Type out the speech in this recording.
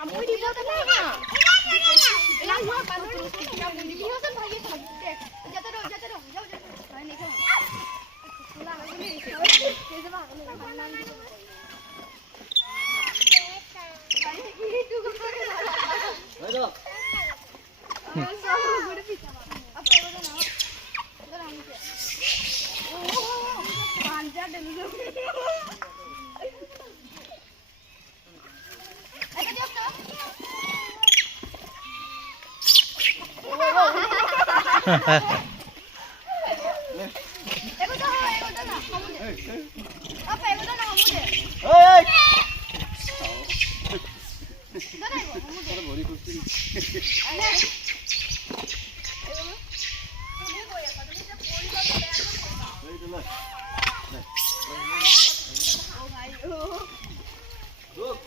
কামুৰি দিব তেনে এলা হোৱা বান্দৰ কামুৰি দিব যেন ভাগি খাব দেখ যাতে ৰ যাও হয় নেকি তোলা হয় বুলি কে যাবা খানমান দিব আরে কি তু করে হয় ৰ সব গুড় পিছা আপে বলা না इधर आने के ओ पांजा डली लो ऐसा दियो तो एगो तो ना हमदे आप एगो तो ना हमदे ओए दादा हमदे अरे बड़ी खुशी अरे Look.